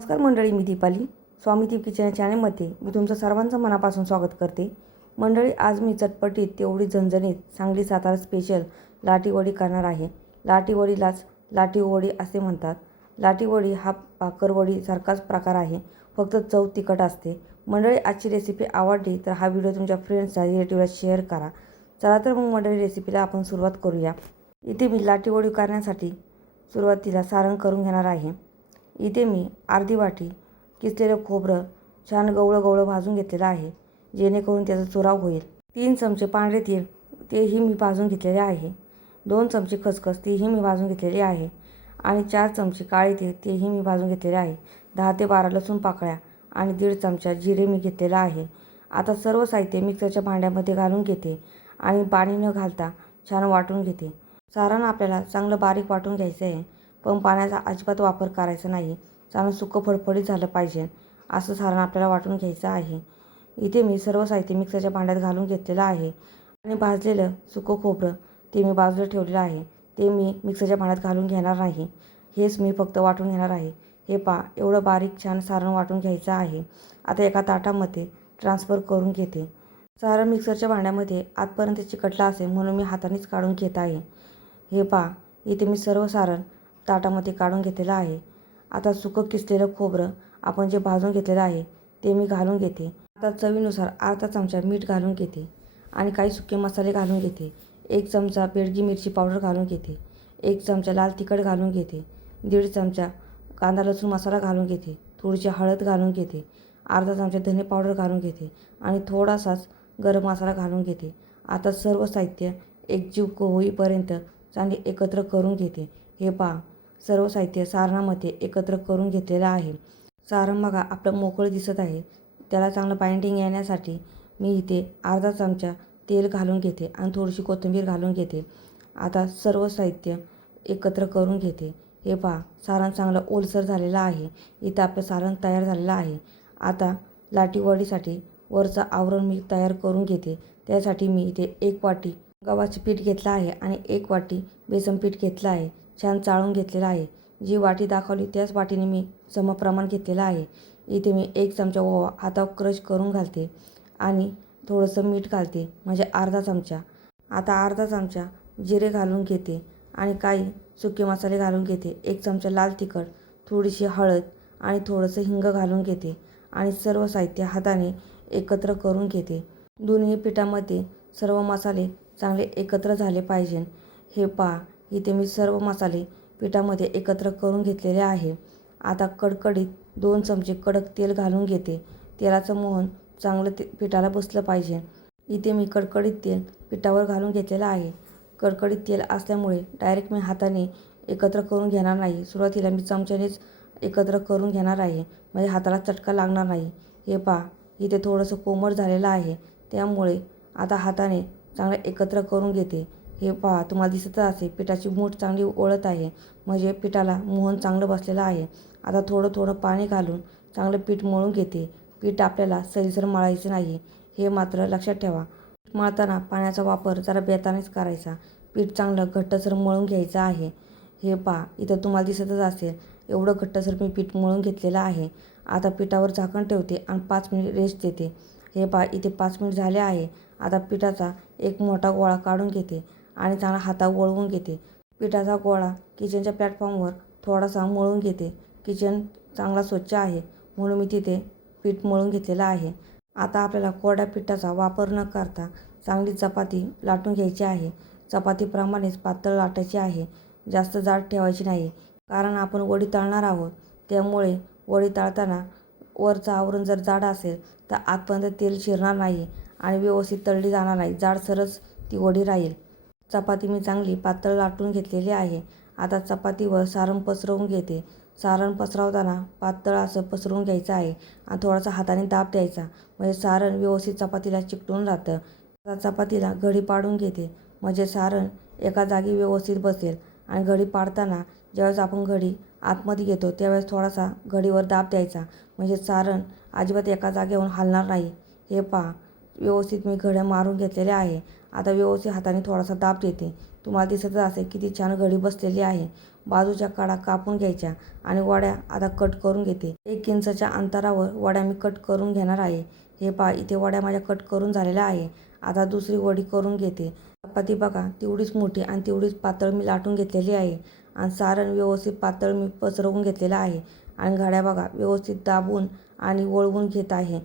नमस्कार मंडळी मी दीपाली. स्वामी दीप किचन चॅनलमध्ये मी तुमचं सर्वांचं मनापासून स्वागत करते. मंडळी आज मी चटपटीत तेवढी झणझणीत सांगली सातारा स्पेशल लाटीवडी करणार आहे. लाटीवडीलाच लाटीवडी असे म्हणतात. लाटीवडी हा भाकरवडीसारखाच प्रकार आहे. फक्त चव तिखट असते. मंडळी आजची रेसिपी आवडली तर हा व्हिडिओ तुमच्या फ्रेंड्सला रिलेटिव्हला शेअर करा. चला तर मग मंडळी रेसिपीला आपण सुरुवात करूया. इथे मी लाटीवडी करण्यासाठी सुरुवातीला सारण करून घेणार आहे. इथे मी अर्धी वाटी किसलेलं खोबरं छान गवळं गवळं भाजून घेतलेलं आहे जेणेकरून त्याचा चुराव होईल. तीन चमचे पांढरे तेल तेही मी भाजून घेतलेले आहे. दोन चमचे खसखस तेही मी भाजून घेतलेली आहे. आणि चार चमचे काळे तेल तेही मी भाजून घेतलेले आहे. दहा ते बारा लसूण पाकळ्या आणि दीड चमचा जिरे मी घेतलेलं आहे. आता सर्व साहित्य मिक्सरच्या भांड्यामध्ये घालून घेते आणि पाणी न घालता छान वाटून घेते. सारण आपल्याला चांगलं बारीक वाटून घ्यायचं आहे. पण पाण्याचा अजिबात वापर करायचा नाही. चांगलं सुकं फडफडीत झालं पाहिजे असं सारण आपल्याला वाटून घ्यायचं आहे. इथे मी सर्व साहित्य मिक्सरच्या भांड्यात घालून घेतलेलं आहे आणि भाजलेलं सुकं खोबरं ते मी बाजूला ठेवलेलं आहे. ते मी मिक्सरच्या भांड्यात घालून घेणार नाही. हेच मी फक्त वाटून घेणार आहे. हे पा एवढं बारीक छान सारण वाटून घ्यायचं आहे. आता एका ताटामध्ये ट्रान्सफर करून घेते. सारण मिक्सरच्या भांड्यामध्ये आतपर्यंत चिकटलं असेल म्हणून मी हातानेच काढून घेत आहे. हे पा इथे मी सर्व सारण ताटामध्ये काढून घेतलेलं आहे. आता सुकं किसलेलं खोबरं आपण जे भाजून घेतलेलं आहे ते मी घालून घेते. आता चवीनुसार अर्धा चमचा मीठ घालून घेते आणि काही सुके मसाले घालून घेते. एक चमचा बेडगी मिरची पावडर घालून घेते. एक चमचा लाल तिखट घालून घेते. दीड चमचा कांदा लसूण मसाला घालून घेते. थोडीशी हळद घालून घेते. अर्धा चमचा धने पावडर घालून घेते आणि थोडासाच गरम मसाला घालून घेते. आता सर्व साहित्य एकजीव होईपर्यंत चांगले एकत्र करून घेते. हे पहा. सर्व साहित्य सारणामध्ये एकत्र करून घेतलेलं आहे. सारण बघा आपलं मोकळं दिसत आहे. त्याला चांगलं बाइंडिंग येण्यासाठी मी इथे अर्धा चमचा तेल घालून घेते आणि थोडीशी कोथिंबीर घालून घेते. आता सर्व साहित्य एकत्र करून घेते. हे पहा सारण चांगलं ओलसर झालेलं आहे. इथं आपलं सारण तयार झालेलं आहे. आता लाटीवडीसाठी वरचं आवरण मी तयार करून घेते. त्यासाठी मी इथे एक वाटी गव्हाचं पीठ घेतलं आहे आणि एक वाटी बेसन पीठ घेतलं आहे. छान चाळून घेतलेलं आहे. जी वाटी दाखवली त्याच वाटीने मी समप्रमाण घेतलेलं आहे. इथे मी एक चमचा ओवा हातावर क्रश करून घालते आणि थोडंसं मीठ घालते म्हणजे अर्धा चमचा. आता अर्धा चमचा जिरे घालून घेते आणि काही सुके मसाले घालून घेते. एक चमचा लाल तिखट थोडीशी हळद आणि थोडंसं हिंग घालून घेते आणि सर्व साहित्य हाताने एकत्र करून घेते. दोन्ही पिठामध्ये सर्व मसाले चांगले एकत्र झाले पाहिजे हे पहा इथे मी सर्व मसाले पिठामध्ये एकत्र करून घेतलेले आहे. आता कडकडीत दोन चमचे कडक तेल घालून घेते. तेलाचं मोहन चांगलं ते पिठाला बसलं पाहिजे. इथे मी कडकडीत तेल पिठावर घालून घेतलेलं आहे. कडकडीत तेल असल्यामुळे डायरेक्ट मी हाताने एकत्र करून घेणार नाही. सुरुवातीला मी चमच्यानेच एकत्र करून घेणार आहे. म्हणजे हाताला चटका लागणार नाही. हे पहा इथे थोडंसं कोमट झालेलं आहे. त्यामुळे आता हाताने चांगलं एकत्र करून घेते. हे पहा तुम्हाला दिसतच असेल पिठाची मूठ चांगली ओळत आहे. म्हणजे पिठाला मोहन चांगलं बसलेलं आहे. आता थोडं थोडं पाणी घालून चांगलं पीठ मळून घेते. पीठ आपल्याला सरीसर मळायचं नाही. हे मात्र लक्षात ठेवा. मळताना पाण्याचा वापर जरा बेतानेच करायचा. पीठ चांगलं घट्टसर मळून घ्यायचं आहे. हे पहा इथं तुम्हाला दिसतच असेल एवढं घट्टसर मी पीठ मळून घेतलेलं आहे. आता पिठावर झाकण ठेवते आणि पाच मिनिट रेस्ट देते. हे पहा इथे पाच मिनिट झाले आहे. आता पिठाचा एक मोठा गोळा काढून घेते. आणि चांगला हातावर वळवून घेते. पिठाचा गोळा किचनच्या प्लॅटफॉर्मवर थोडासा मळून घेते. किचन चांगला स्वच्छ आहे. म्हणून मी तिथे पीठ मळून घेतलेलं आहे. आता आपल्याला कोरड्या पिठाचा वापर न करता चांगली चपाती लाटून घ्यायची आहे. चपातीप्रमाणेच पातळ लाटायची आहे. जास्त जाड ठेवायची नाही. कारण आपण वडी तळणार आहोत. त्यामुळे वडी तळताना वरचं आवरण जर जाड असेल तर आतपर्यंत तेल शिरणार नाही आणि व्यवस्थित तळली जाणार नाही. जाडसरच ती वडी राहील. चपाती मी चांगली पातळ लाटून घेतलेली आहे. आता चपातीवर सारण पसरवून घेते. सारण पसरवताना पातळ असं पसरवून घ्यायचं आहे आणि थोडासा हाताने दाब द्यायचा. म्हणजे सारण व्यवस्थित चपातीला चिकटून राहतं. आता चपातीला घडी पाडून घेते. म्हणजे सारण एका जागी व्यवस्थित बसेल आणि घडी पाडताना ज्यावेळेस आपण घडी आतमध्ये घेतो त्यावेळेस थोडासा घडीवर दाब द्यायचा. म्हणजे सारण अजिबात एका जागेवरून हलणार नाही. हे पहा. व्यवस्थित मी घड्या मारून घेतलेल्या आहे. आता व्यवस्थित हाताने थोडासा दाब देते. तुम्हाला दिसतच असेल किती छान घडी बसलेली आहे. बाजूच्या काडा कापून घ्यायच्या आणि वड्या आता कट करून घेते. एक इंचाच्या अंतरावर वड्या मी कट करून घेणार आहे. हे पहा इथे वड्या माझ्या कट करून झालेल्या आहे. आता दुसरी वडी करून घेते. चपाती बघा तेवढीच मोठी आणि तेवढीच पातळ मी लाटून घेतलेली आहे. आणि सारण व्यवस्थित पातळ मी पसरवून घेतलेलं आहे. आणि घड्या बघा व्यवस्थित दाबून आणि वळवून घेत आहे.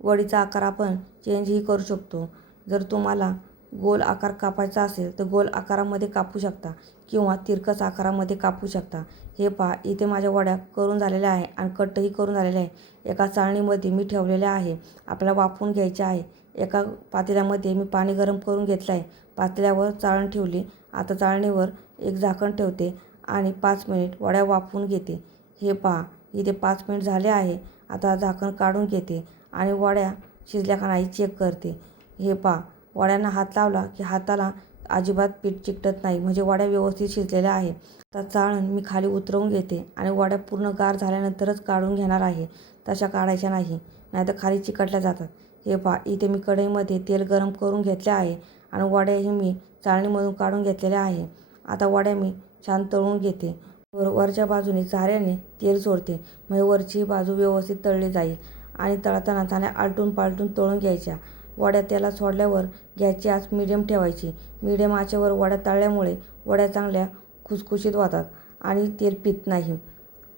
वडीचा आकार आपण चेंजही करू शकतो. जर तुम्हाला गोल आकार कापायचा असेल तर गोल आकारामध्ये कापू शकता किंवा तिरकस आकारामध्ये कापू शकता. हे पहा इथे माझ्या वड्या करून झालेल्या आहे आणि कटही करून झालेल्या आहे. एका चाळणीमध्ये मी ठेवलेल्या आहे. आपल्याला वाफवून घ्यायचे आहे. एका पातेल्यामध्ये मी पाणी गरम करून घेतलं आहे. पातेल्यावर चाळण ठेवली. आता चाळणीवर एक झाकण ठेवते आणि पाच मिनिट वड्या वाफवून घेते. हे पहा इथे पाच मिनिट झाले आहे. आता झाकण काढून घेते आणि वड्या शिजल्या का नाही चेक करते. हे पहा वड्यांना हात लावला की हाताला अजिबात पीठ चिकटत नाही म्हणजे वड्या व्यवस्थित शिजलेल्या आहे आता चाळण मी खाली उतरवून घेते आणि वड्या पूर्ण गार झाल्यानंतरच काढून घेणार आहे. तशा काढायच्या नाही नाहीतर खाली चिकटल्या जातात. हे पहा इथे मी कढईमध्ये तेल गरम करून घेतले आहे आणि वड्याही मी चाळणीमधून काढून घेतलेल्या आहे. आता वड्या मी छान तळून घेते. वर वरच्या बाजूने चाऱ्याने तेल सोडते. म्हणजे वरची बाजू व्यवस्थित तळली जाईल आणि तळताना चांगल्या आलटून पालटून तळून घ्यायच्या. वड्या त्याला सोडल्यावर गॅसची आच मिडियम ठेवायची. मिडियम आचेवर वड्या तळल्यामुळे वड्या चांगल्या खुसखुशीत होतात आणि तेल पित नाही.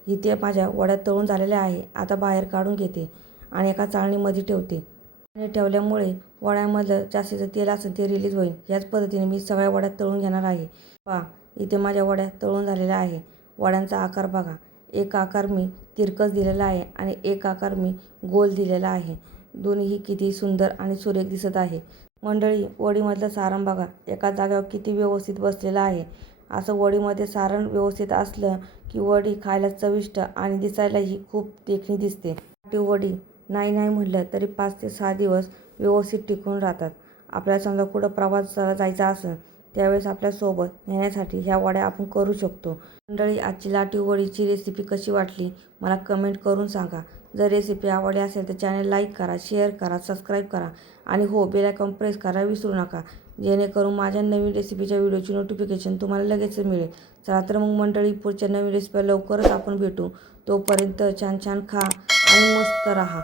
इथे माझ्या वड्या तळून झालेल्या आहे. आता बाहेर काढून घेते आणि एका चाळणीमध्ये ठेवते. आणि ठेवल्यामुळे वड्यामधलं जास्तीचं तेल असेल ते रिलीज होईल. याच पद्धतीने मी सगळ्या वड्या तळून घेणार आहे. वा इथे माझ्या वड्या तळून झालेल्या आहे. वड्यांचा आकार बघा. एक आकार मी तिरकस दिलेला आहे आणि एक आकार मी गोल दिलेला आहे. दोन्हीही किती सुंदर आणि सुरेख दिसत आहे. मंडळी वडीमधलं सारण बघा. एका जागेवर किती व्यवस्थित बसलेलं आहे. असं वडीमध्ये सारण व्यवस्थित असलं की वडी खायला चविष्ट आणि दिसायलाही खूप देखणी दिसते. ती वडी नाही नाही म्हटलं तरी पाच ते सहा दिवस व्यवस्थित टिकून राहतात. आपल्याला समजा कुठं प्रवासाला जायचा असेल त्यावेळेस आपल्यासोबत नेण्यासाठी ह्या वड्या आपण करू शकतो. मंडळी आजची लाटी वडीची रेसिपी कशी वाटली? मला कमेंट करून सांगा. जर रेसिपी आवडली असेल तर चॅनल लाईक करा शेअर करा सबस्क्राईब करा आणि हो बेल आयकॉन प्रेस करा विसरू नका. जेणेकरून माझ्या नवीन रेसिपीच्या व्हिडिओची नोटिफिकेशन तुम्हाला लगेच मिळेल. चला तर मग मंडळी पुढच्या नवीन रेसिपी लवकरच आपण भेटू. तोपर्यंत छान छान खा आणि मस्त राहा.